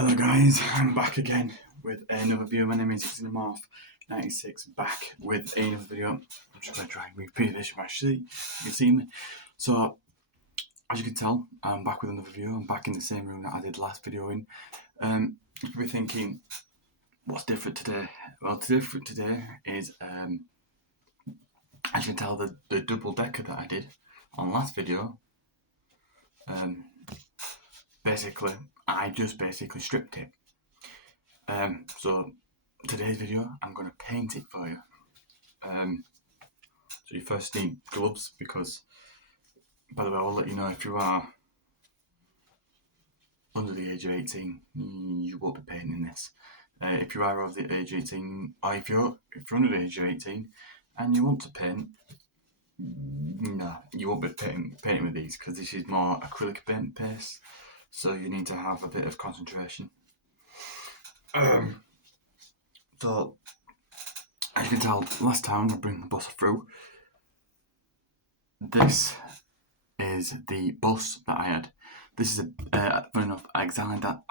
Hello guys, I'm back again with another video. My name is Xenomorph 96, back with another video. I'm just going to try and repeat this if you can see me. So, as you can tell, I'm back with another video. I'm back in the same room that I did last video in. You'll be thinking, what's different today? Well, what's different today is, as you can tell, the double decker that I did on last video, basically, I just stripped it. So today's video, I'm going to paint it for you. So you first need gloves because, by the way, I'll let you know if you are under the age of 18, you won't be painting this. If you are over the age of 18, or if you're under the age of 18 and you want to paint, no, you won't be painting with these because this is more acrylic paint paste. So you need to have a bit of concentration. So, as you can tell, last time I bring the bus through, this is the bus that I had. This is funny enough, Alexander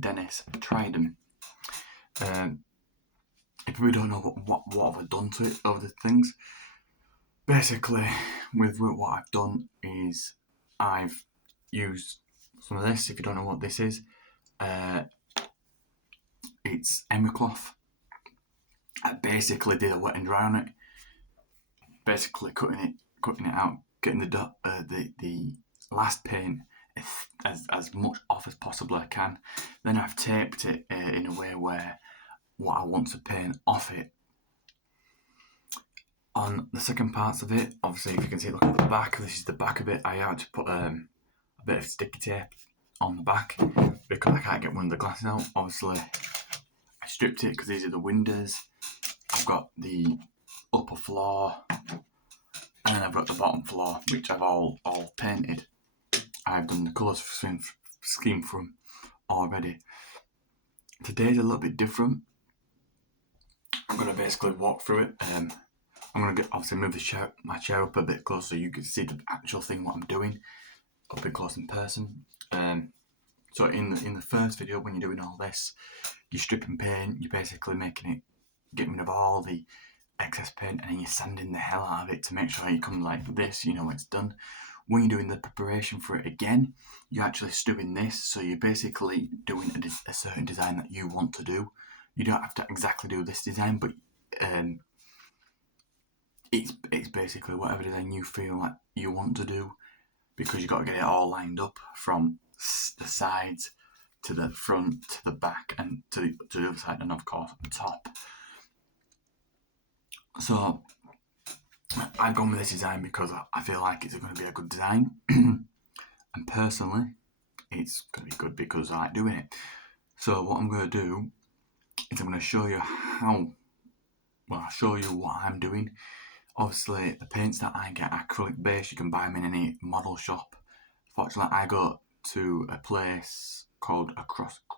Dennis Trident. If we don't know what have I done to it over the things, basically, with what I've done is I've used some of this. If you don't know what this is, it's emery cloth. I basically did a wet and dry on it. Basically cutting it out, getting the last paint as much off as possible I can. Then I've taped it in a way where what I want to paint off it. On the second parts of it, obviously, if you can see, look at the back. This is the back of it. I had to put a bit of sticky tape on the back because I can't get one of the glasses out. Obviously, I stripped it because these are the windows. I've got the upper floor, and then I've got the bottom floor, which I've all painted. I've done the colour scheme from already. Today's a little bit different. I'm going to basically walk through it. I'm going to obviously move my chair up a bit closer so you can see the actual thing, what I'm doing, up and close in person. So in the first video, when you're doing all this, you're stripping paint, you're basically getting rid of all the excess paint, and then you're sanding the hell out of it to make sure it comes like this, you know it's done. When you're doing the preparation for it again, you're actually doing this, so you're basically doing a certain design that you want to do. You don't have to exactly do this design, but it's basically whatever design you feel like you want to do, because you've got to get it all lined up from the sides to the front to the back and to the other side, and of course the top. So I've gone with this design because I feel like it's going to be a good design, and personally it's going to be good because I like doing it. So what I'm going to do is I'm going to show you I'll show you what I'm doing. Obviously, the paints that I get are acrylic based. You can buy them in any model shop. Fortunately, I go to a place called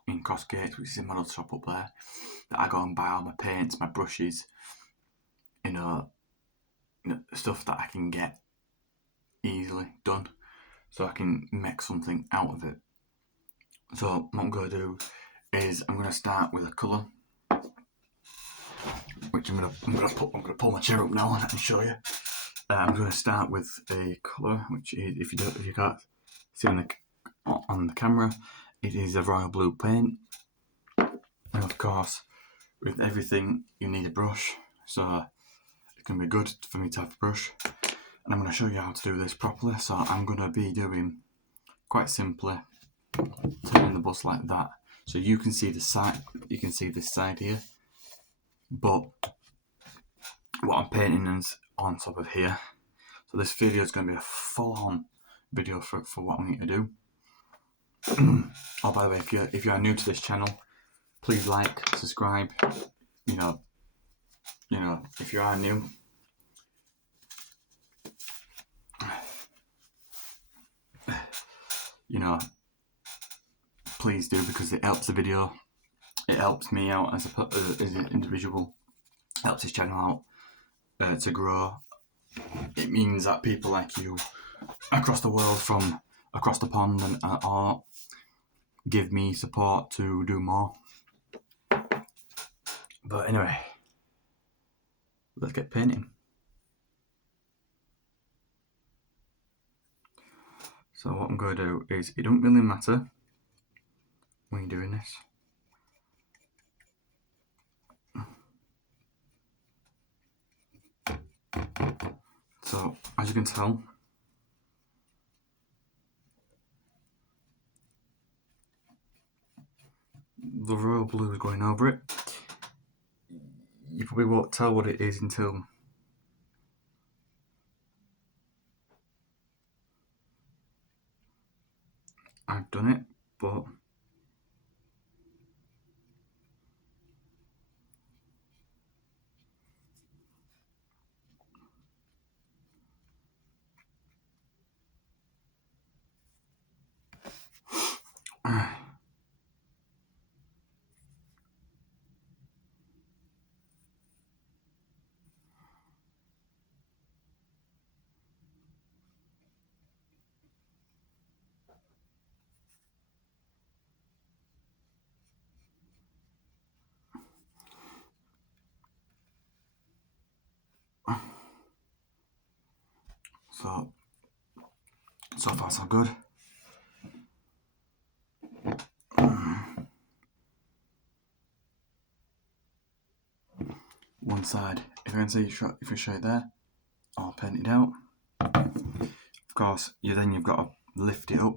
in Crossgate, which is a model shop up there, that I go and buy all my paints, my brushes, stuff that I can get easily done, so I can make something out of it. So what I'm going to do is I'm going to start with a colour, which I'm going to pull my chair up now and I can show you. I'm going to start with a colour, which is, if you can't see on the camera, it is a royal blue paint. And of course, with everything you need a brush, so it's going to be good for me to have a brush. And I'm going to show you how to do this properly. So I'm going to be doing, quite simply, turning the bus like that, so you can see the side. You can see this side here, but what I'm painting is on top of here. So this video is going to be a full-on video for what I need to do. Oh, by the way, if you are new to this channel, please like, subscribe. You know, if you are new, please do, because it helps the video. It helps me out as an individual. Helps this channel out to grow. It means that people like you across the world, from across the pond and or give me support to do more. But anyway, let's get painting. So what I'm going to do is, it don't really matter when you're doing this. So as you can tell, the royal blue is going over it. You probably won't tell what it is until I've done it, but so far so good. One side, if you can see, if you show it there, all painted out. Of course, you've got to lift it up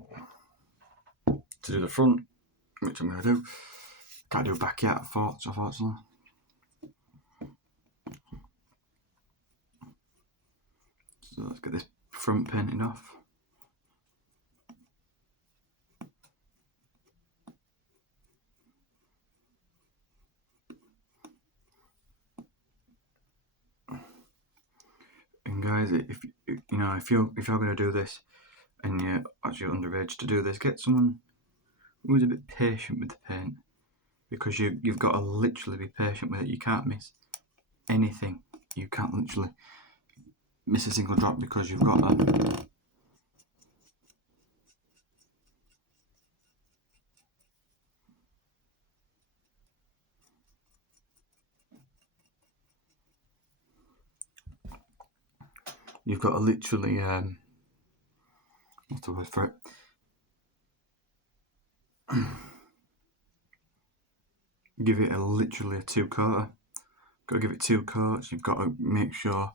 to do the front, which I'm going to do. Can't do back yet, unfortunately. So let's get this front painted off. And guys, if you're going to do this and you're actually underage to do this, get someone who's a bit patient with the paint, because you've got to literally be patient with it. You can't miss anything. You can't literally miss a single drop, because you've got that. You've got to literally what's the word for it? Give it literally a 2-coater. Got to give it 2 coats. You've got to make sure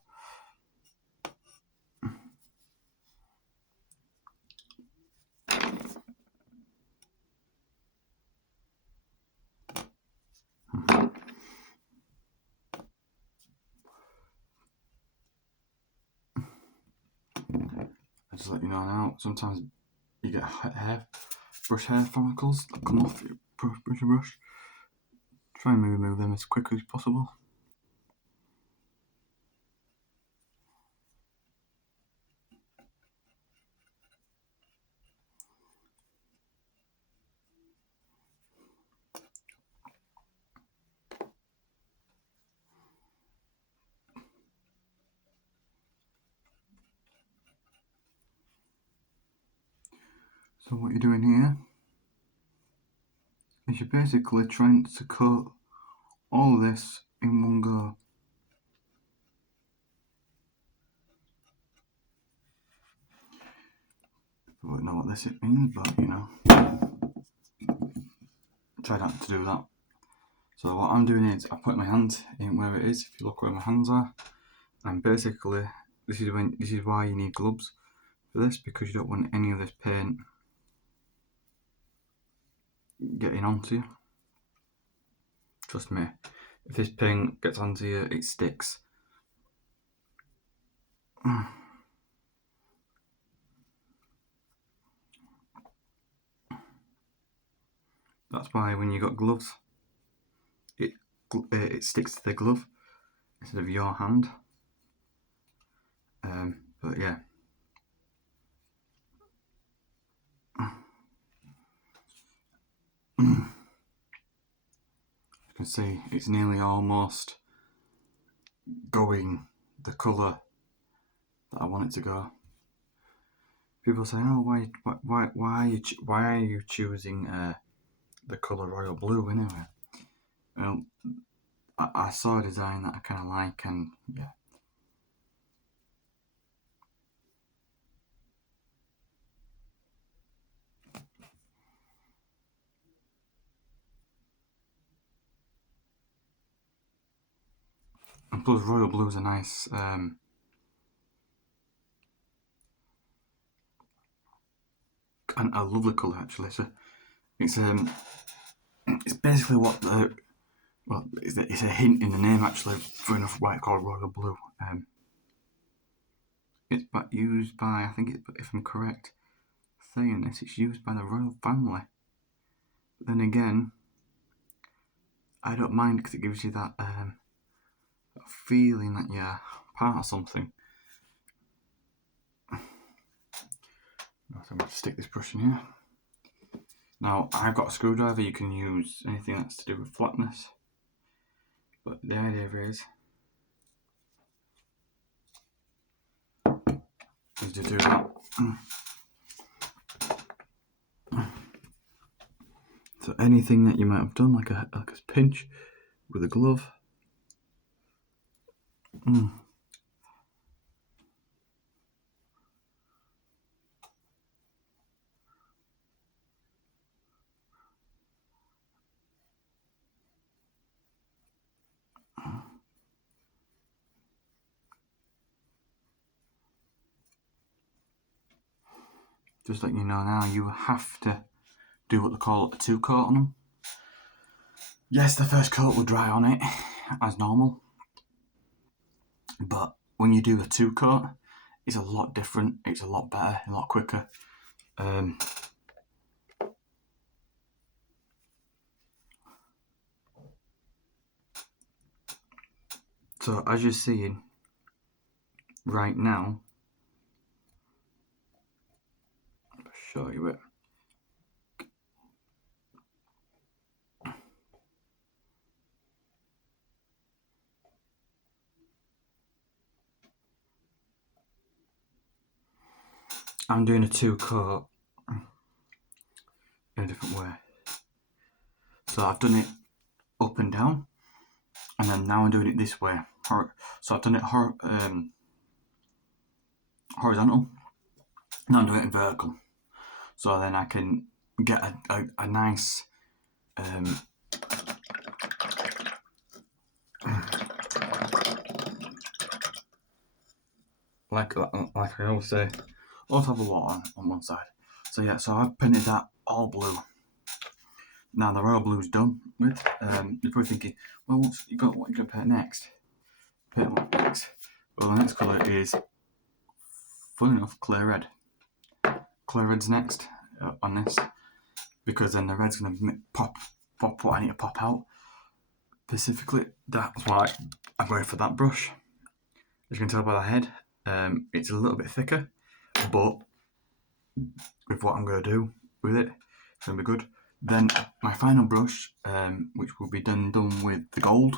I just let you know now, sometimes you get brush hair follicles that come off your brush. Try and remove them as quickly as possible. So what you're doing here is you're basically trying to coat all of this in one go. I don't know what this means, but try not to do that. So what I'm doing is I put my hand in where it is. If you look where my hands are, and basically this is why you need gloves for this, because you don't want any of this paint getting onto you. Trust me, if this paint gets onto you, it sticks. That's why when you got gloves, it sticks to the glove instead of your hand. But yeah. You can see it's nearly almost going the colour that I want it to go. people say, oh, why are you choosing the colour royal blue anyway? Well, I saw a design that I kind of like, and yeah. And plus, royal blue is a nice, and a lovely colour actually. So it's basically what the it's a hint in the name actually for enough why it's called royal blue. It's used by, I think, if I'm correct saying this, it's used by the royal family. But then again, I don't mind because it gives you that feeling that you're part of something. So I'm going to stick this brush in here. Now, I've got a screwdriver. You can use anything that's to do with flatness. But the idea is to do that. So anything that you might have done, like a pinch with a glove. Just like you know now, you have to do what they call a 2-coat on them. Yes, the first coat will dry on it, as normal. But when you do a 2-coat, it's a lot different. It's a lot better, a lot quicker. So as you're seeing right now, I'll show you it. I'm doing a 2-coat in a different way. So I've done it up and down, and then now I'm doing it this way. So I've done it horizontal, now I'm doing it vertical. So then I can get a nice like I always say, always have a water on one side. So yeah, so I've painted that all blue. Now the royal blue's done with. You're probably thinking, well, what you gonna paint next? Paint what next? Well, the next colour is, fun enough, clear red. Clear red's next on this, because then the red's gonna pop what I need to pop out. Specifically, that's why I'm going for that brush. As you can tell by the head, it's a little bit thicker, but with what I'm going to do with it, it's going to be good. Then my final brush, which will be done with the gold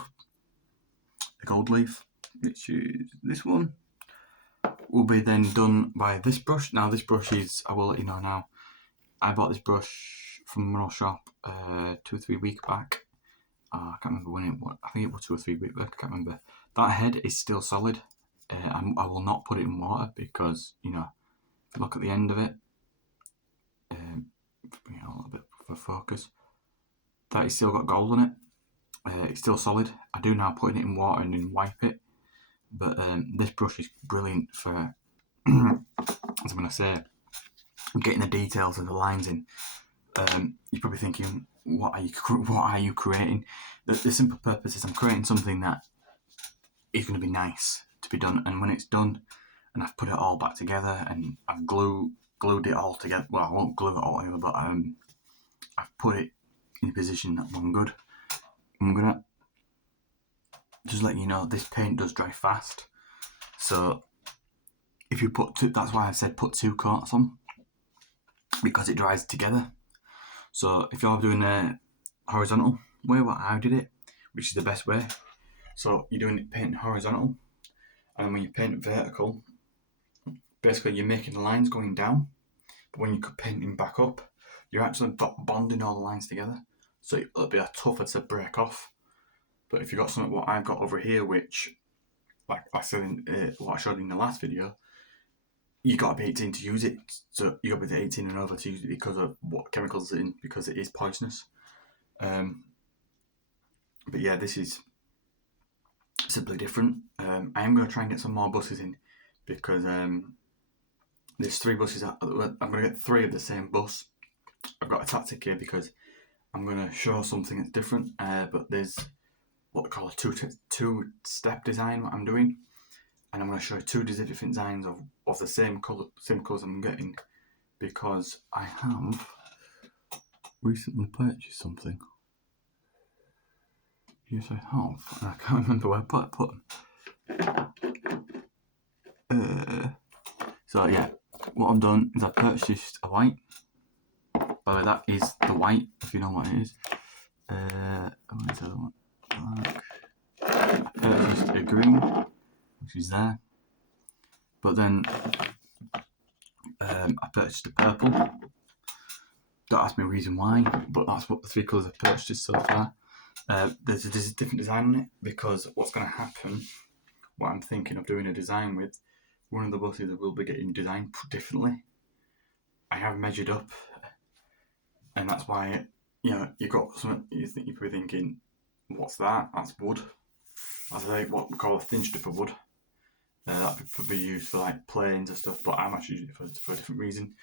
leaf, which is this one, will be then done by this brush. Now this brush is, I will let you know now, I bought this brush from a mineral shop 2 or 3 weeks back. I can't remember when it was. I think it was 2 or 3 weeks back. I can't remember. That head is still solid. I will not put it in water because, you know, look at the end of it. Bring it a little bit for focus. That is still got gold on it. It's still solid. I do now putting it in water and then wipe it. But this brush is brilliant for, as I'm going to say, getting the details and the lines in. You're probably thinking, what are you creating? The simple purpose is I'm creating something that is going to be nice to be done, and when it's done and I've put it all back together and I've glued it all together, well, I won't glue it all together, but I've put it in a position that I'm good at. Just letting you know, this paint does dry fast, so if you put that's why I said put 2 coats on, because it dries together. So if you're doing a horizontal way, what I did it, which is the best way, so you're doing it painting horizontal, and when you paint vertical, basically you're making the lines going down, But when you're painting back up, you're actually bonding all the lines together, so it'll be tougher to break off. But if you've got something what I've got over here, which, like I said in what I showed in the last video, you got to be 18 to use it. So you got to be 18 and over to use it because of what chemicals it's in, because it is poisonous. But yeah, this is simply different. I am going to try and get some more buses in, because there's 3 buses. I'm going to get 3 of the same bus. I've got a tactic here because I'm going to show something that's different. But there's what I call a two-step design what I'm doing, and I'm going to show you 2 different designs of the same colours I'm getting, because I have recently purchased something. Yes, I have. I can't remember where I put them. So yeah, what I've done is I purchased a white. By the way, that is the white, if you know what it is. What is the other one? Black. I purchased a green, which is there. But then I purchased a purple. Don't ask me a reason why, but that's what the 3 colours I've purchased so far. There's a different design on it, because what's going to happen, what I'm thinking of doing a design with, one of the buses will be getting designed differently. I have measured up, and that's why, you've got something you're probably thinking, what's that? That's wood. That's like what we call a thin strip of wood. That could be used for like planes and stuff, but I'm actually using it for a different reason.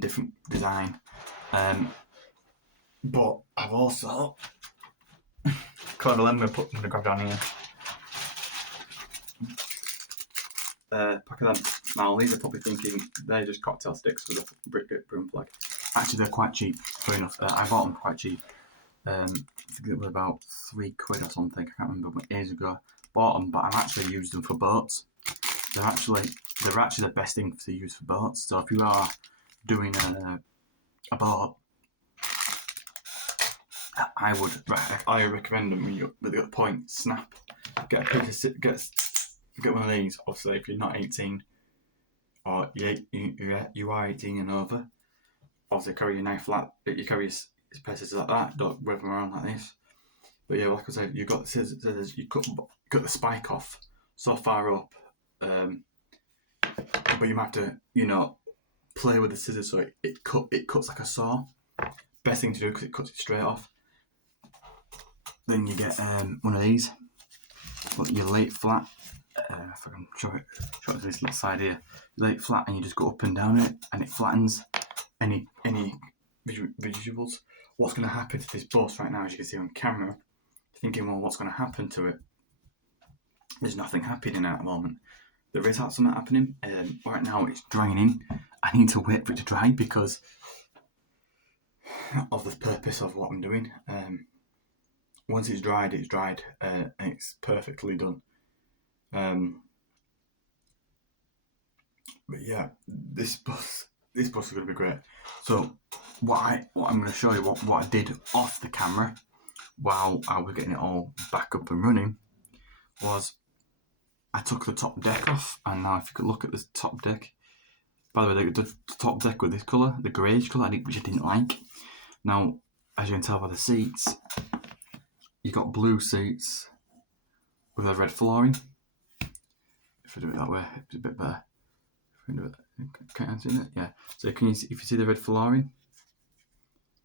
Different design. But I've also clever lemon I'm going to grab down here. Pack of them. Now these are probably thinking they're just cocktail sticks for the broom flag. Actually, they're quite cheap. Fair enough. I bought them quite cheap. I think it was about £3 or something. I can't remember what years ago. Bought them, but I've actually used them for boats. They're actually the best thing to use for boats. So if you are doing a boat, I recommend them when you're at the point. Snap, get one of these. Obviously, if you're not 18 or you are 18 and over, obviously carry your knife flat. You carry your pieces like that. Don't whip them around like this. But yeah, like I said, you've got the scissors. You cut the spike off so far up, but you have to, play with the scissors so it cuts like a saw. Best thing to do because it cuts it straight off. Then you get one of these. Put your lay it flat. If I can show it to this little side here. You lay it flat and you just go up and down it, and it flattens any visuals. What's going to happen to this bus right now, as you can see on camera? Thinking, well, what's going to happen to it? There's nothing happening at the moment. There is something happening. Right now it's drying in. I need to wait for it to dry because of the purpose of what I'm doing. Once it's dried, and it's perfectly done. But yeah, this bus is going to be great. So what I'm going to show you what I did off the camera while I was getting it all back up and running was I took the top deck off, and now if you could look at this top deck. By the way, the top deck with this colour, the greyish colour, which I didn't like. Now, as you can tell by the seats, you've got blue seats with a red flooring. If I do it that way, it's a bit better. If I do it, can't I see it? Yeah. So if you see the red flooring,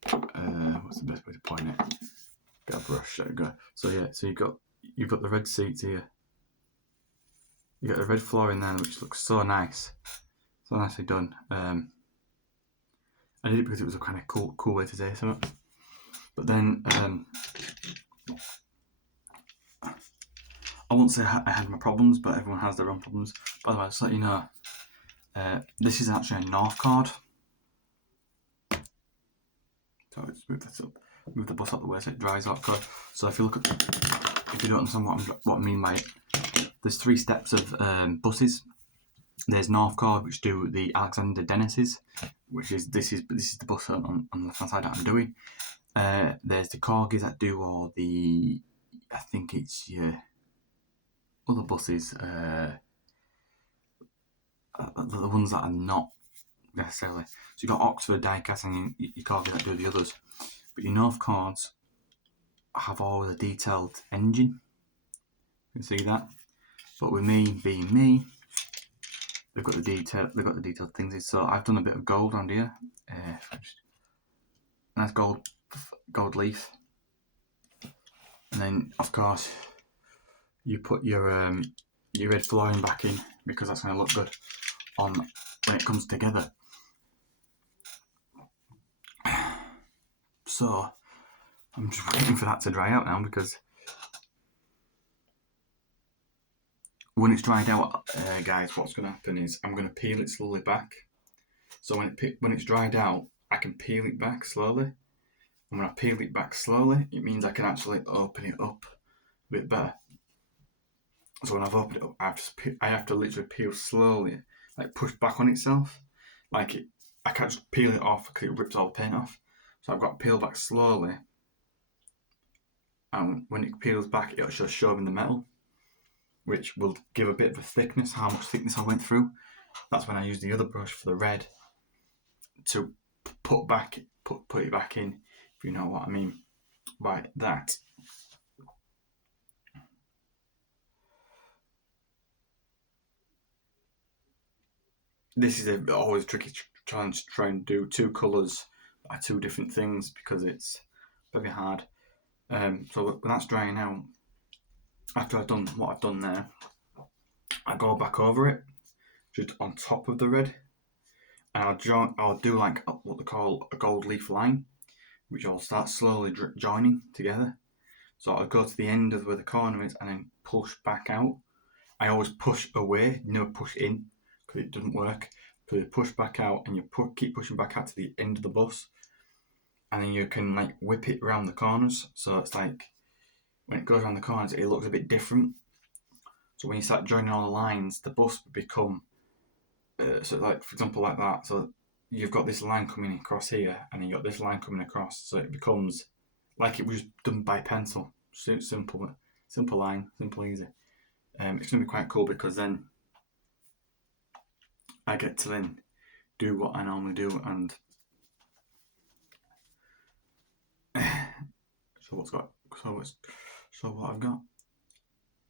what's the best way to point it? Get a brush. There we go. So yeah, so you've got the red seats here. You got the red flooring there, which looks so nice. So nicely done. I did it because it was a kind of cool way to say something. But then I won't say I had my problems, but everyone has their own problems. By the way, just to let you know, this is actually a North card. So let's move this up, move the bus up the way so it dries out. So if you don't understand what I mean by it, there's 3 steps of buses. There's North card, which do the Alexander Dennis's, which is this is the bus on the left hand side that I'm doing. There's the Corgis that do all the, I think it's your other buses. the ones that are not necessarily. So you've got Oxford die-cast and you can't do the others. But your North cards have always a detailed engine. You can see that. But with me being me, they've got the detailed things. So I've done a bit of gold around here. Nice gold leaf. And then of course you put your red flooring back in because that's going to look good on when it comes together. So I'm just waiting for that to dry out now, because when it's dried out, guys, what's going to happen is I'm going to peel it slowly back. So when it's dried out, I can peel it back slowly. And when I peel it back slowly, it means I can actually open it up a bit better. So when I've opened it up, I have to literally peel slowly, like push back on itself. I can't just peel it off because it rips all the paint off. So I've got to peel back slowly. And when it peels back, it'll just show in the metal, which will give a bit of a thickness, how much thickness I went through. That's when I use the other brush for the red to put it back in, if you know what I mean by that. This is always tricky challenge to try and do two colours are two different things, because it's very hard. So when that's drying out, after I've done what I've done there, I go back over it just on top of the red, and I'll do like what they call a gold leaf line, which I'll start slowly joining together. So I'll go to the end of where the corner is and then push back out. I always push away, never push in, because it doesn't work. So you push back out and you keep pushing back out to the end of the bus, and then you can like whip it around the corners. So it's like when it goes around the corners, it looks a bit different. So when you start joining all the lines, the bus will become so like, for example, like that. So you've got this line coming across here, and then you've got this line coming across. So it becomes like it was done by pencil. Simple line, simple, easy. It's going to be quite cool, because then I get to then do what I normally do, and so what I've got.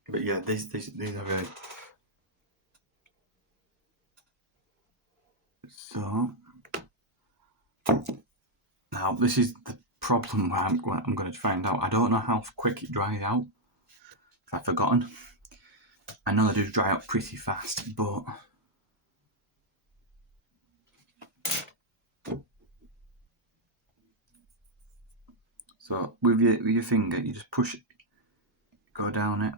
But yeah, these are really. So now this is the problem where I'm going to find out. I don't know how quick it dries out. I've forgotten. I know they do dry out pretty fast, but so with your finger, you just push it, go down it.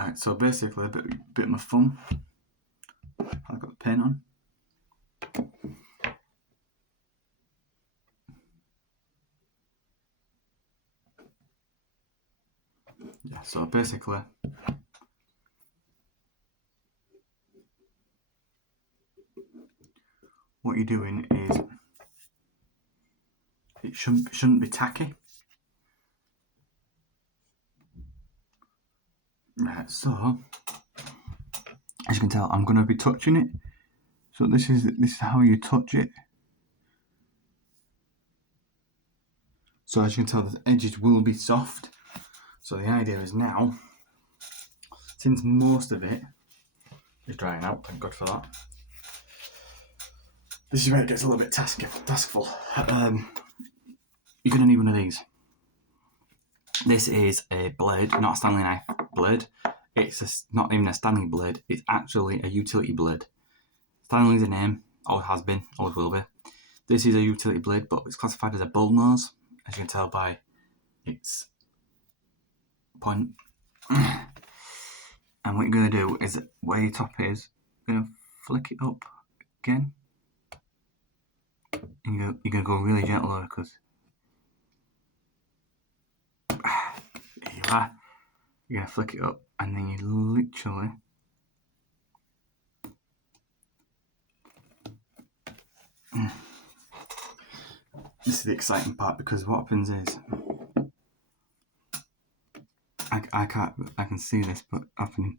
Alright, so basically a bit of my thumb. I've got the pen on. Yeah, so basically what you're doing is, it shouldn't be tacky. Right, so as you can tell, I'm going to be touching it. So this is how you touch it. So as you can tell, the edges will be soft. So the idea is now, since most of it is drying out, thank God for that. This is where it gets a little bit taskful. You're going to need one of these. This is a blade, not a Stanley knife blade. It's not even a Stanley blade. It's actually a utility blade. Stanley's a name, always has been, always will be. This is a utility blade, but it's classified as a bullnose, as you can tell by its point. And what you're going to do is, where your top is, you're going to flick it up again. And you're going to go really gentle, because here you are. You're going to flick it up, and then you literally this is the exciting part, because what happens is I can see this, but happening.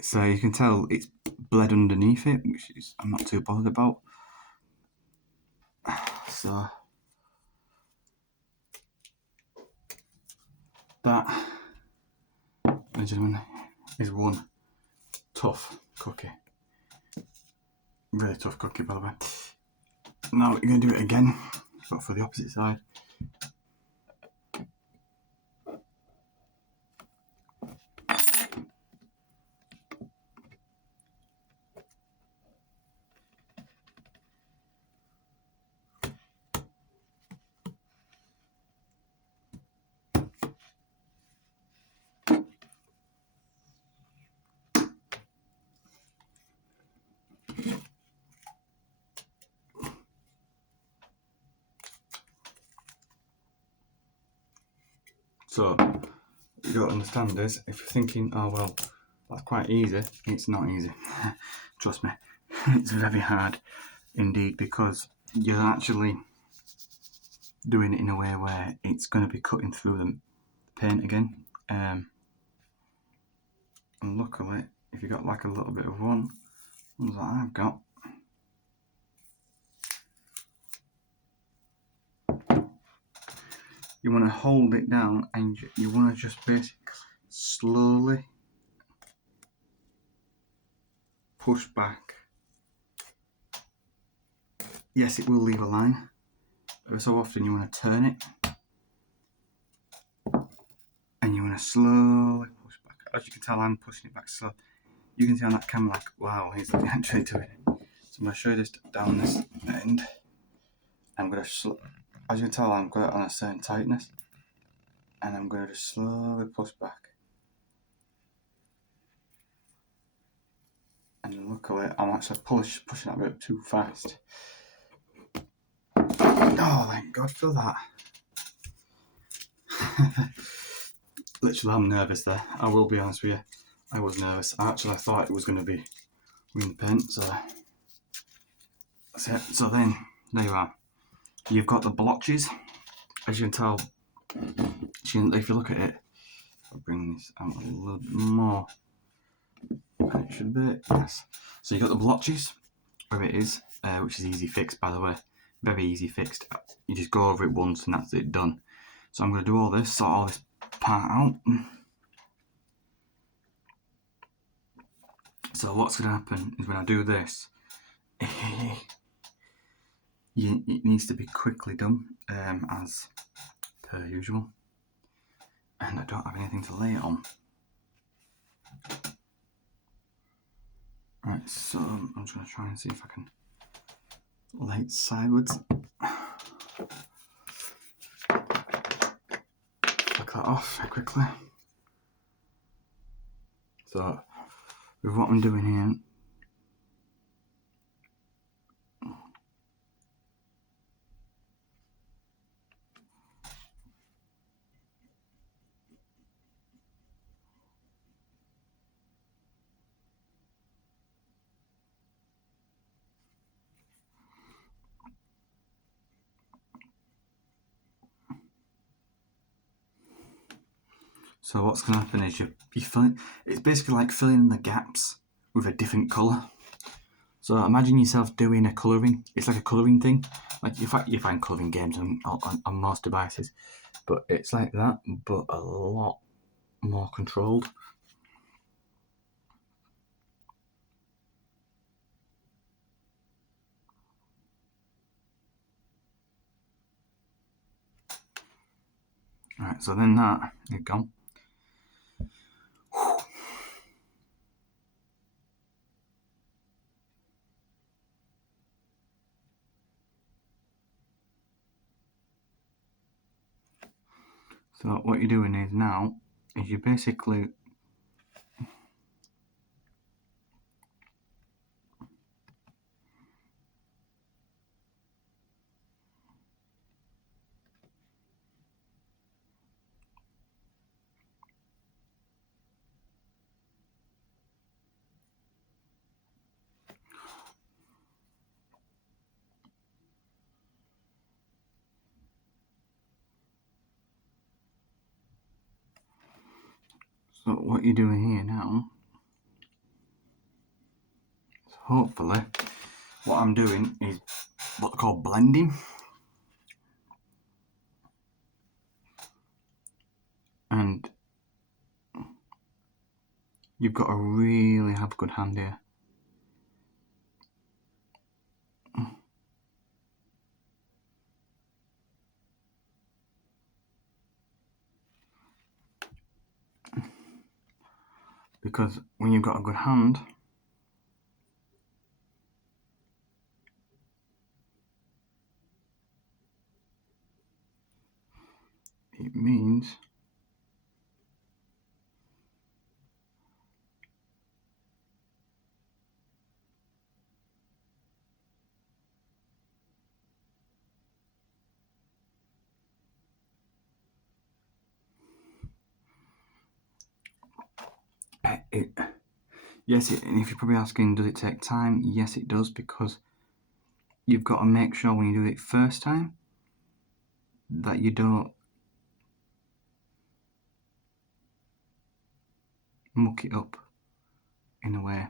So you can tell it's bled underneath it, which is I'm not too bothered about. So that, ladies and gentlemen, is one tough cookie. Really tough cookie, by the way. Now we're going to do it again, but for the opposite side. So, what you got to understand is, if you're thinking, oh well, that's quite easy, it's not easy. Trust me, it's very hard indeed, because you're actually doing it in a way where it's going to be cutting through the paint again. And luckily, if you got like a little bit of ones that I've got, you want to hold it down and you want to just basically slowly push back. Yes, it will leave a line. Every so often you want to turn it and you want to slowly push back. As you can tell, I'm pushing it back slow. You can see on that camera, like, wow, he's actually doing it. So I'm going to show you this down this end. I'm going to, as you can tell, I'm got it on a certain tightness, and I'm going to just slowly push back. And luckily, I'm actually pushing that a bit too fast. Oh, thank God for that. Literally, I'm nervous there. I will be honest with you. I was nervous. I actually thought it was going to be green paint, so that's it. So then, there you are. You've got the blotches. As you can tell, if you look at it, I'll bring this out a little bit more. It should be, yes. So you've got the blotches, where it is, which is easy fixed, by the way. Very easy fixed. You just go over it once and that's it, done. So I'm going to do all this, sort all this part out. So what's going to happen is when I do this, it needs to be quickly done, as per usual. And I don't have anything to lay it on. Right, so I'm just going to try and see if I can lay it sideways. Flick that off very quickly. So, with what I'm doing here, so what's going to happen is you filling, it's basically like filling in the gaps with a different colour. So imagine yourself doing a colouring. It's like a colouring thing. Like you find colouring games on most devices, but it's like that, but a lot more controlled. Right, so then that, there you go. So what you're doing is now, is you basically so what you're doing here now hopefully what I'm doing is what they call blending. And you've got to really have a good hand here. Because when you've got a good hand, it means and if you're probably asking, does it take time? Yes, it does, because you've got to make sure when you do it first time that you don't muck it up in a way.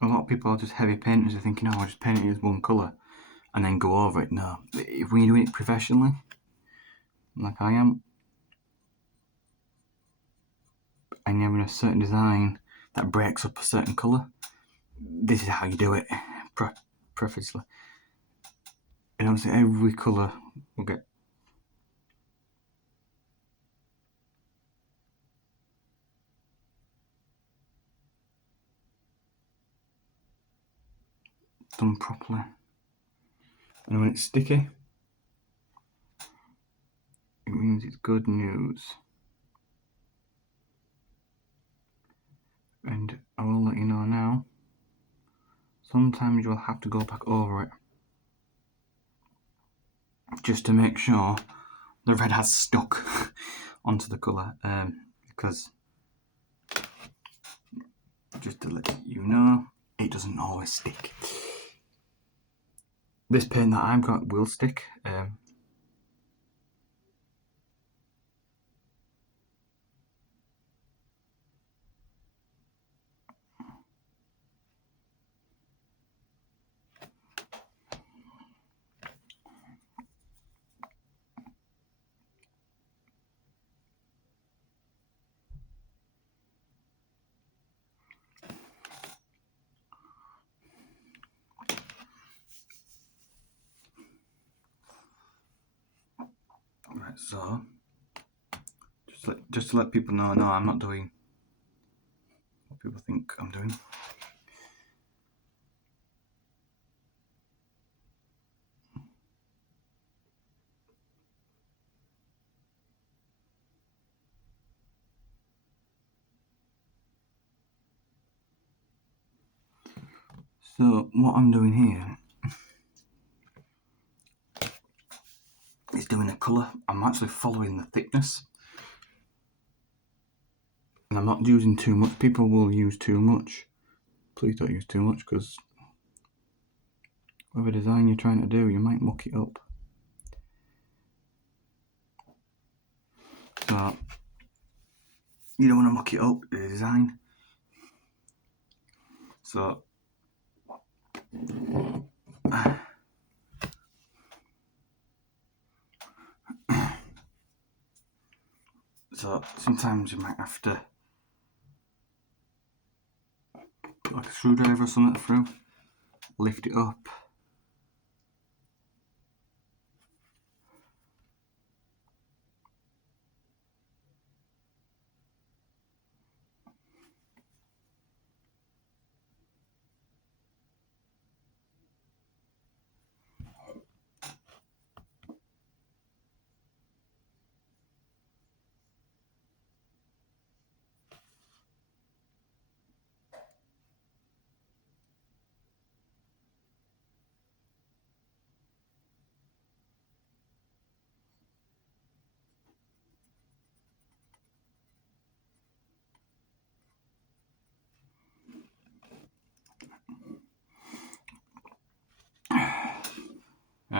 A lot of people are just heavy painters, are thinking, oh, I'll just paint it as one colour and then go over it. No, if when you're doing it professionally, like I am, and you're having a certain design that breaks up a certain colour, this is how you do it, preferably. And obviously every colour will get done properly. And when it's sticky, it means it's good news. And I will let you know now, sometimes you'll have to go back over it just to make sure the red has stuck onto the colour, because just to let you know, it doesn't always stick. This paint that I've got will stick. Right, so just to let people know, no, I'm not doing what people think I'm doing. So what I'm doing here is doing a colour. I'm actually following the thickness, and I'm not using too much. People will use too much. Please don't use too much, because whatever design you're trying to do, you might muck it up. So you don't want to muck it up, the design. So sometimes you might have to put like a screwdriver or something through, lift it up.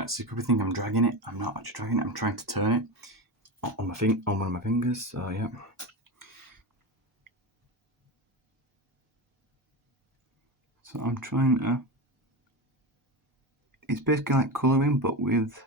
So you probably think I'm dragging it. I'm not actually dragging it. I'm trying to turn it on one of my fingers. So yeah. So I'm trying to, it's basically like colouring but with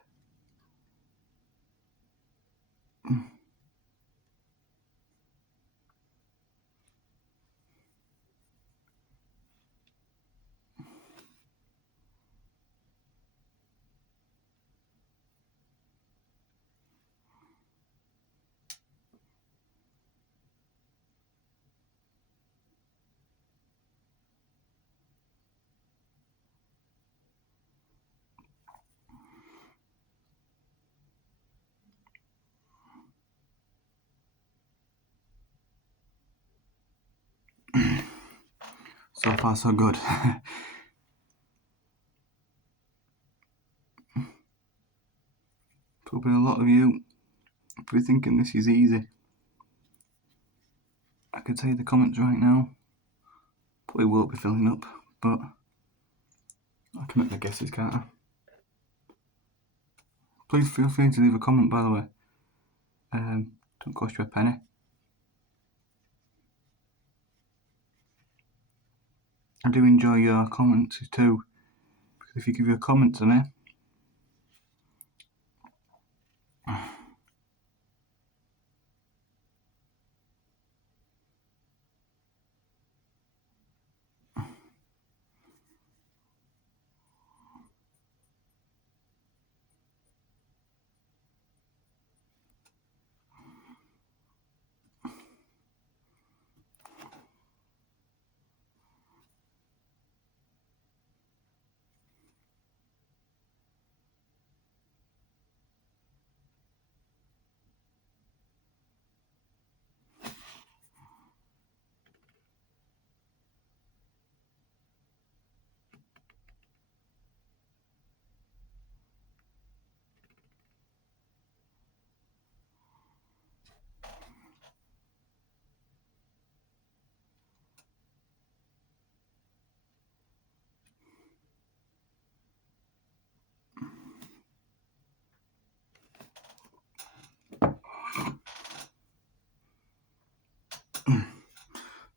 so far so good. Probably a lot of you be thinking this is easy. I could tell you the comments right now, probably won't be filling up, but I can make my guesses, can't I? Please feel free to leave a comment, by the way. Don't cost you a penny. I do enjoy your comments too, because if you give your comment to me,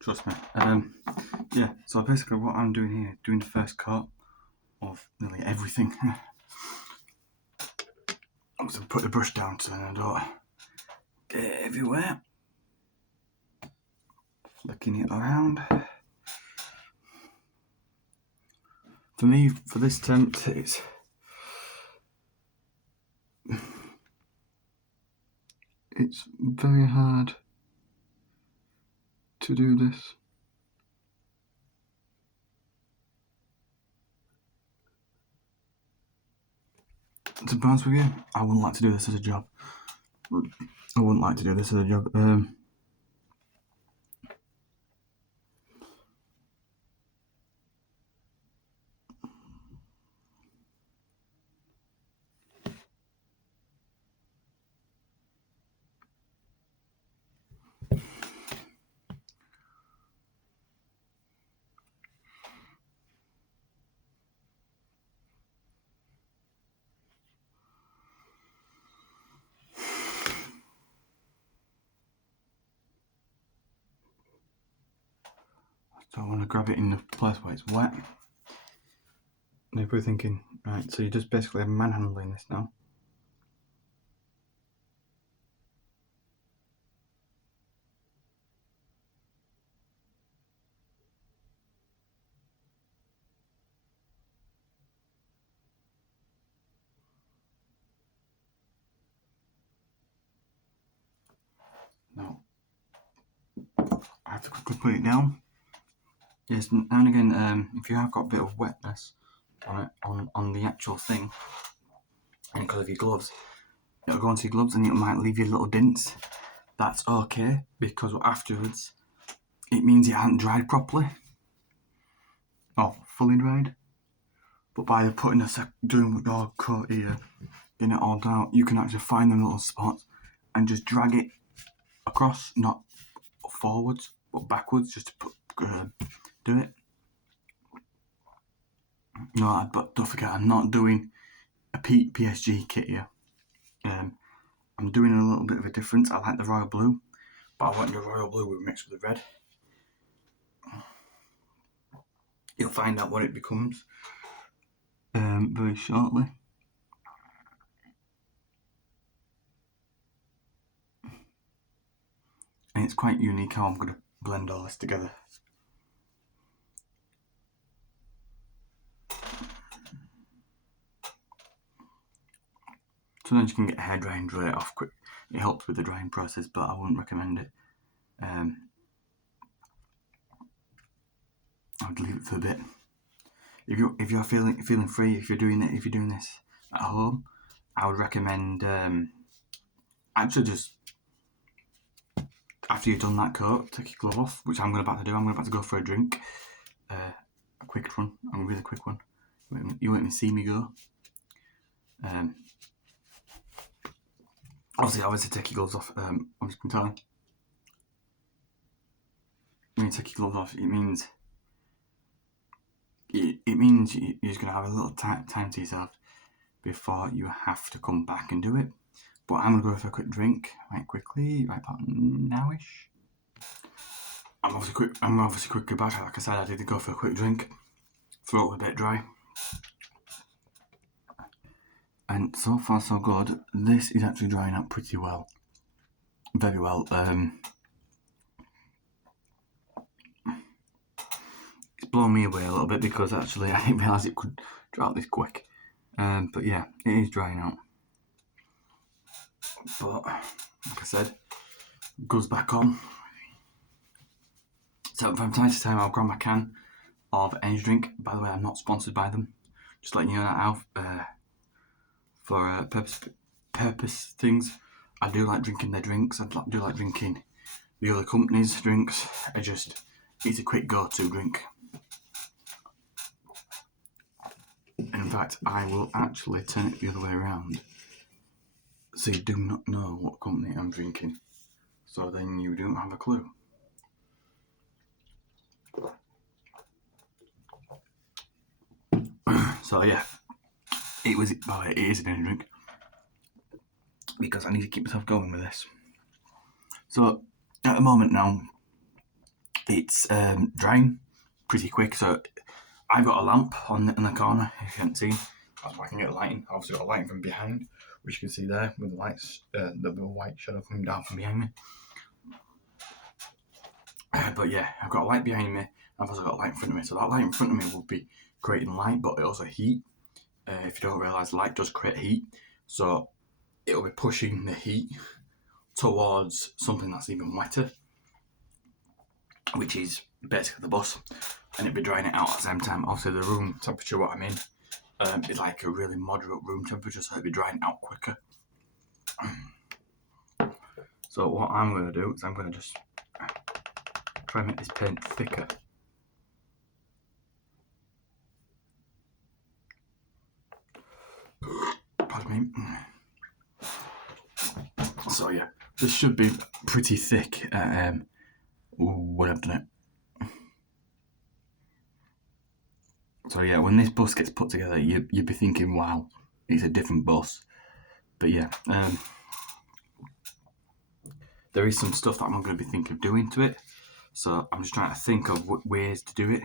trust me. Yeah, so basically what I'm doing here, doing the first coat of nearly everything. I'm just going to put the brush down so then I don't get it everywhere. Flicking it around. For me, for this attempt, it's very hard to do this. To be honest with you, I wouldn't like to do this as a job. I wouldn't like to do this as a job. So I want to grab it in the place where it's wet. And you're probably thinking, right, so you're just basically manhandling this now. Now, I have to quickly put it down. Yes, and again, if you have got a bit of wetness on it, on the actual thing, and because of your gloves, it'll go onto your gloves and it might leave you little dints. That's okay, because afterwards, it means it hasn't dried properly. Or fully dried. But by putting doing your coat here, getting it all down, you can actually find them little spots and just drag it across, not forwards, but backwards, just to do it. No, but don't forget, I'm not doing a PSG kit here. I'm doing a little bit of a difference. I like the royal blue, but I want the royal blue mixed with the red. You'll find out what it becomes very shortly. And it's quite unique how I'm going to blend all this together. Sometimes you can get hair dry and dry it off quick. It helps with the drying process, but I wouldn't recommend it. I would leave it for a bit. If you're feeling free, if you're doing this at home, I would recommend actually just after you've done that coat, take your glove off, which I'm about to do. I'm about to go for a drink, a quick one, a really quick one. You won't even see me go. Obviously take your gloves off. I'm just going to tell you. When you take your gloves off, it means you're just going to have a little time to yourself before you have to come back and do it. But I'm going to go for a quick drink, right quickly, right about nowish. I'm obviously quickly back. Like I said, I did go for a quick drink. Throat was a bit dry. And so far so good. This is actually drying out pretty well. Very well. It's blown me away a little bit because actually I didn't realise it could dry out this quick. But yeah, it is drying out. But like I said, goes back on. So from time to time I'll grab my can of energy drink. By the way, I'm not sponsored by them. Just letting you know that now. For purpose things, I do like drinking their drinks. I do like drinking the other company's drinks. It's a quick go-to drink. In fact, I will actually turn it the other way around, so you do not know what company I'm drinking. So then you don't have a clue. So yeah, it is an energy drink because I need to keep myself going with this. So at the moment now, it's drying pretty quick. So I've got a lamp in the corner. If you haven't seen, that's why I can get lighting. I've also got lighting from behind, which you can see there with the lights, the white shadow coming down from behind me. But yeah, I've got a light behind me. I've also got a light in front of me. So that light in front of me will be creating light, but it also heat. If you don't realise, light does create heat. So it'll be pushing the heat towards something that's even wetter, which is basically the bus, and it'll be drying it out at the same time. Obviously the room temperature what I'm in is like a really moderate room temperature, so it'll be drying out quicker. So what I'm going to do is I'm going to just try and make this paint thicker. Pardon me. So yeah, this should be pretty thick when I've done it. So yeah, when this bus gets put together, you'd be thinking, wow, it's a different bus. But yeah, there is some stuff that I'm going to be thinking of doing to it. So I'm just trying to think of ways to do it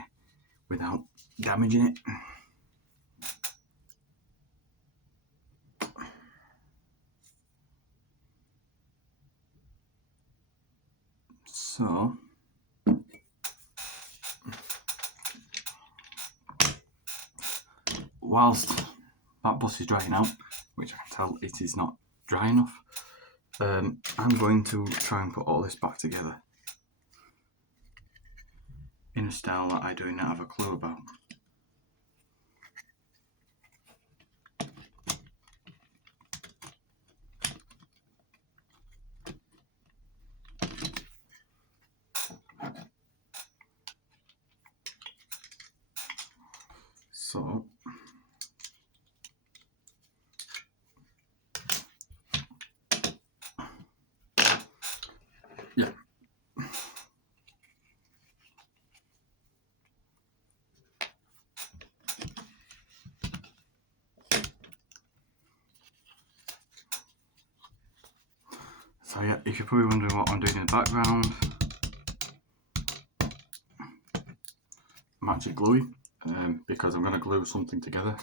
without damaging it. So whilst that bus is drying out, which I can tell it is not dry enough, I'm going to try and put all this back together in a style that I do not have a clue about. So yeah. So yeah, if you're probably wondering what I'm doing in the background, I'm actually gluing. because I'm going to glue something together.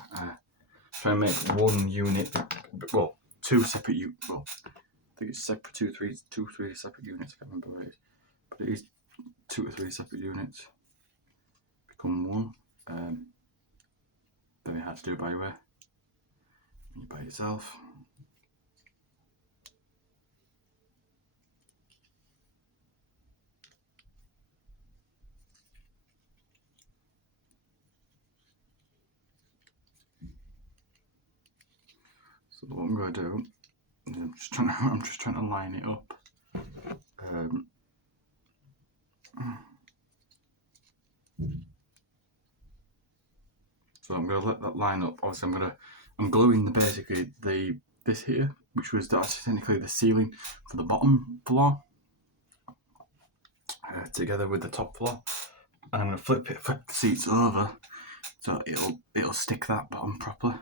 Try and make one unit, well, two separate units. Well, I think it's separate two, three separate units. I can't remember where it is, but it is 2 to 3 separate units become one. Very hard to do, by the way. You by yourself. So what I'm going to do is I'm just trying to line it up. So I'm going to let that line up. Obviously, I'm gluing basically this here, which was technically the ceiling for the bottom floor, together with the top floor, and I'm going to flip the seats over so it'll stick that bottom properly.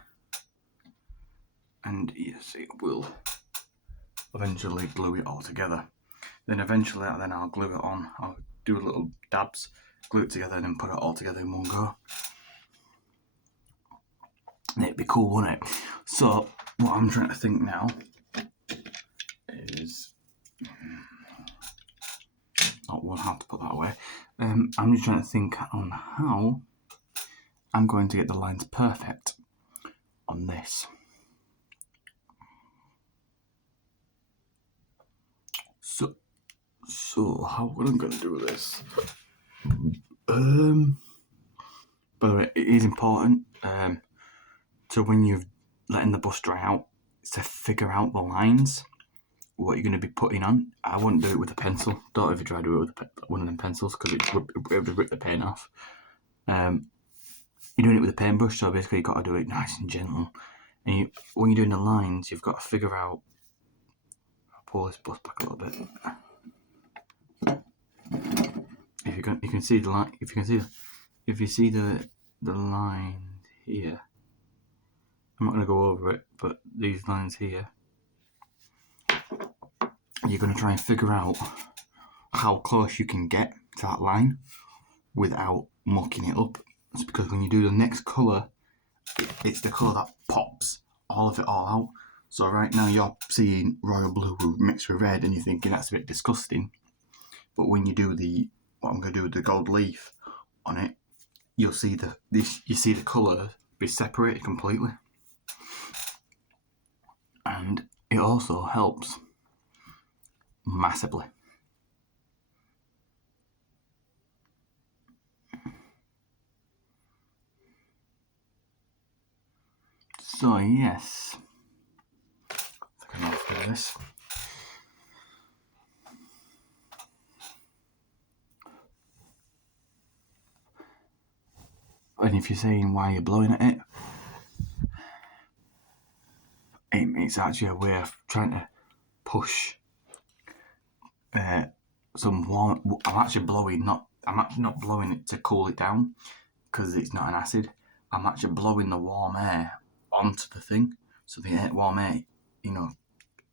And yes, it will eventually glue it all together. Then eventually, I'll glue it on. I'll do little dabs, glue it together, and then put it all together in one go. And it'd be cool, wouldn't it? So what I'm trying to think now is, we'll have to put that away. I'm just trying to think on how I'm going to get the lines perfect on this. So how am I going to do this? By the way, it is important to, when you're letting the bus dry out, to figure out the lines, what you're going to be putting on. I wouldn't do it with a pencil. Don't ever try to do it with one of them pencils, because it would rip the paint off. You're doing it with a paintbrush, so basically you've got to do it nice and gentle. And when you're doing the lines, you've got to figure out. I'll pull this bus back a little bit. If you can see the line. If you see the line here, I'm not going to go over it, but these lines here, you're going to try and figure out how close you can get to that line without mucking it up. It's because when you do the next colour, it's the colour that pops all of it all out. So right now you're seeing royal blue mixed with red and you're thinking that's a bit disgusting. But when you do what I'm going to do with the gold leaf on it, you'll see the colour be separated completely. And it also helps massively. So yes, I can do this. And if you're saying why you're blowing at it, it's actually a way of trying to push some warm. I'm actually not blowing it to cool it down, because it's not an acid. I'm actually blowing the warm air onto the thing, so the warm air,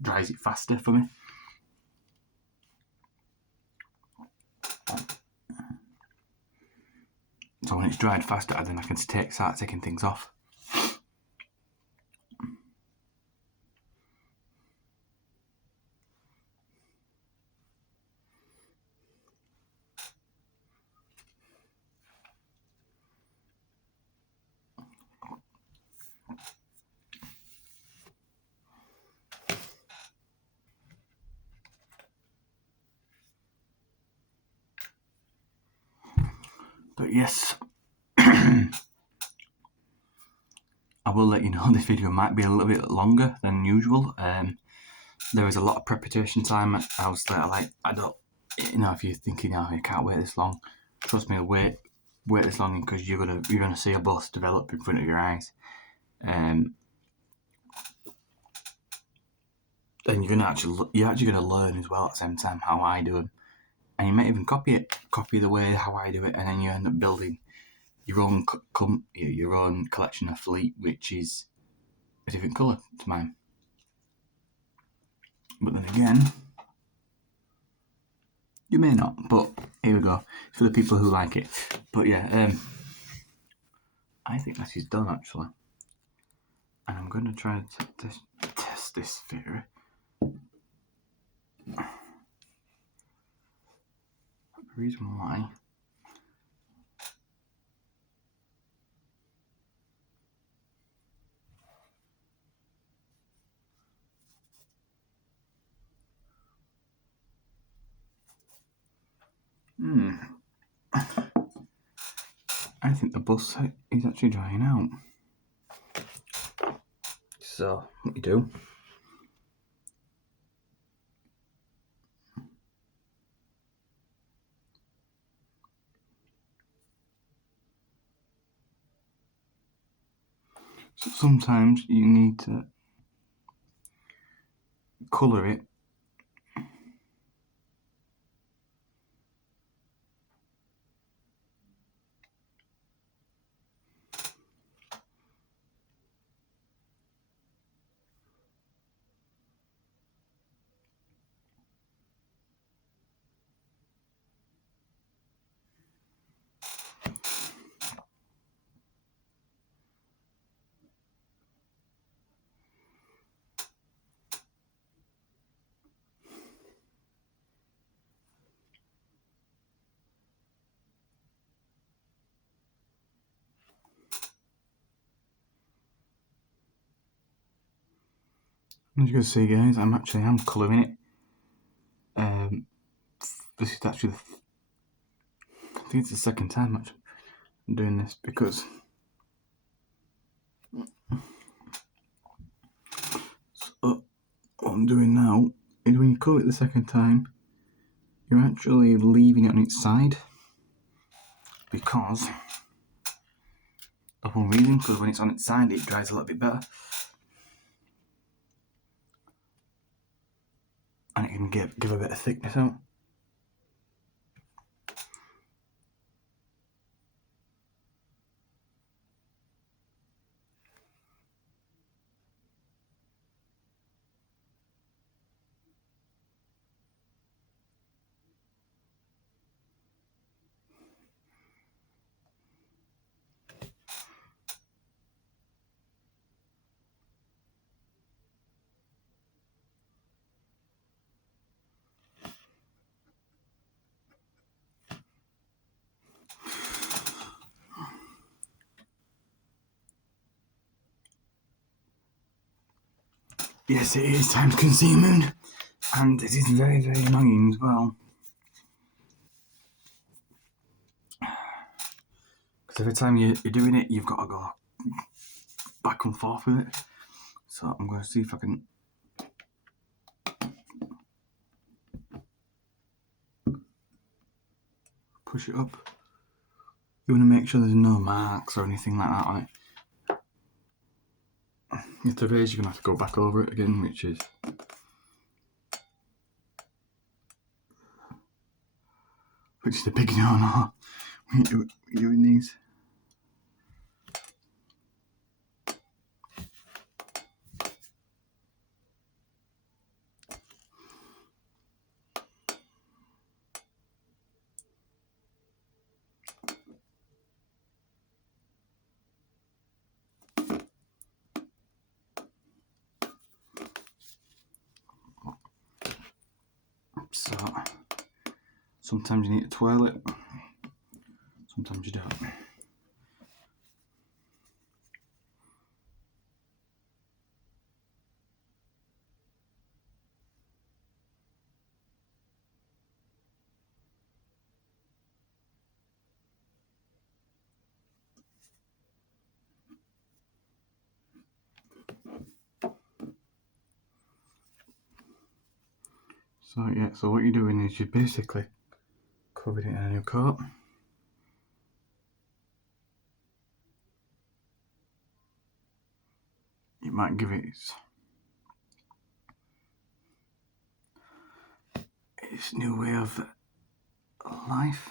dries it faster for me. So when it's dried faster, then I can start taking things off. But yes, I will let you know this video might be a little bit longer than usual. There is a lot of preparation time. I don't, if you're thinking, you can't wait this long, trust me, wait this long, because you're gonna see a bus develop in front of your eyes. And you're actually gonna learn as well at the same time how I do them, and you might even copy the way how I do it, and then you end up building your own collection of fleet, which is a different colour to mine. But then again, you may not. But here we go. It's for the people who like it. But yeah, I think this is done actually. And I'm going to try to test this theory. The reason why I think the bus is actually drying out. So, what you do, so sometimes you need to colour it. As you can see, guys, I'm colouring it. This is actually I think it's the second time I'm doing this, because so what I'm doing now is when you colour it the second time, you're actually leaving it on its side, because of one reason, because when it's on its side it dries a little bit better and it can give a bit of thickness out. Yes, it is time consuming, and it is very, very annoying as well. Because every time you're doing it, you've got to go back and forth with it. So I'm going to see if I can push it up. You want to make sure there's no marks or anything like that on it. If there is, you're going to have to go back over it again, which is a big no-no when you're doing these. So sometimes you need to twirl it, sometimes you don't. So yeah, so what you're doing is you're basically covering it in a new coat. You might give it its new way of life.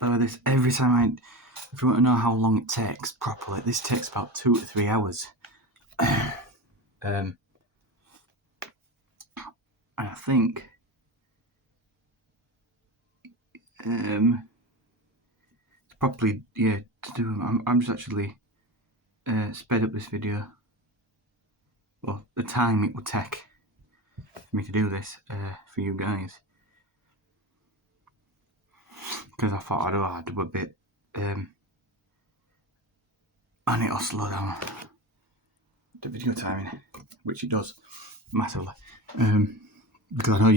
But this, every time if you want to know how long it takes properly, this takes about 2 to 3 hours. And I think probably, yeah, to do. I'm just actually sped up this video. Well, the time it would take for me to do this for you guys, because I thought I'd do a bit, and it'll slow down the video timing, which it does massively. Because I know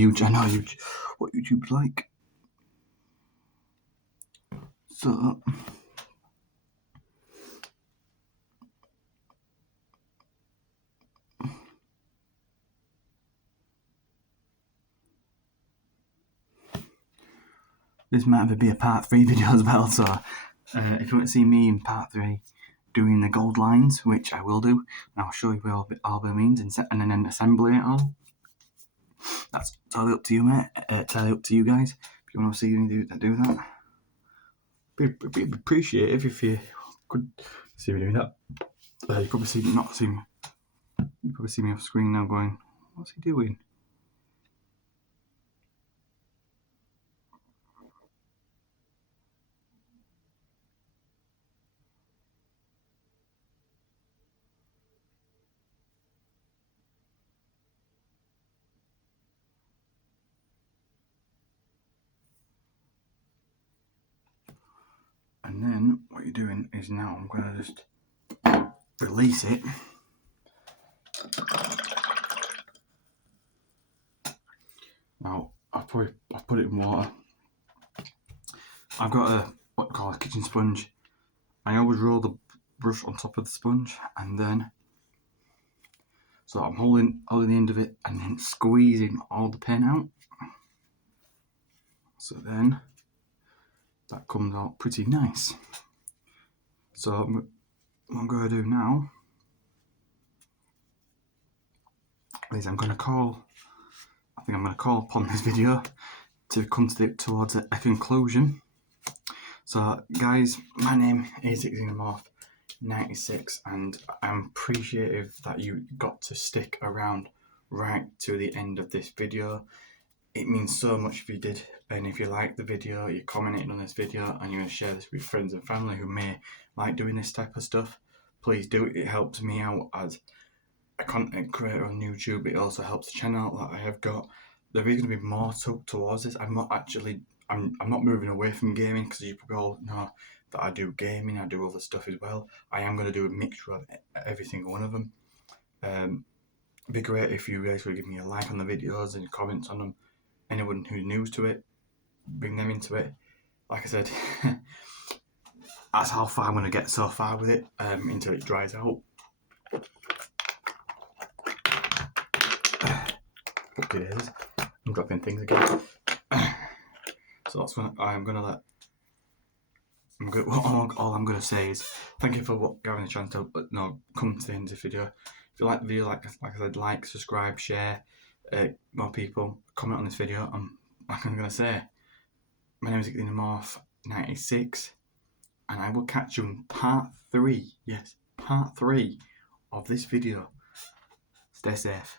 what YouTube's like. So this might have to be a part 3 video as well. So if you want to see me in part 3 doing the gold lines, which I will do, and I'll show you what all it means, and then assembling it all. That's totally up to you, mate. Totally up to you guys. If you want to see me do that, be appreciative if you could see me doing that. You probably see me. You probably see me off screen now, going, "What's he doing?" And then what you're doing is now I'm going to just release it. Now I've put it in water. I've got what I call a kitchen sponge. I always roll the brush on top of the sponge, and then so I'm holding the end of it and then squeezing all the pen out. So then that comes out pretty nice. So what I'm going to do now is I'm going to call upon this video to come towards a conclusion. So guys, my name is Xenomorph 96, and I'm appreciative that you got to stick around right to the end of this video. It means so much if you did, and if you like the video, you commented on this video, and you're going to share this with friends and family who may like doing this type of stuff, please do it. It helps me out as a content creator on YouTube. It also helps the channel that I have got. There is going to be more towards this. I'm not moving away from gaming, because you probably all know that I do gaming, I do other stuff as well. I am going to do a mixture of every single one of them. It'd be great if you guys would give me a like on the videos and comments on them. Anyone who's new to it, bring them into it. Like I said, that's how far I'm going to get so far with it, until it dries out. Okay, I'm dropping things again. So that's what all I'm going to say is thank you for giving a chance to come to the end of this video. If you like the video, like I said, like, subscribe, share, more people, comment on this video. Like I'm going to say, my name is Xenomorph 96, and I will catch you in part 3, yes, part 3 of this video. Stay safe.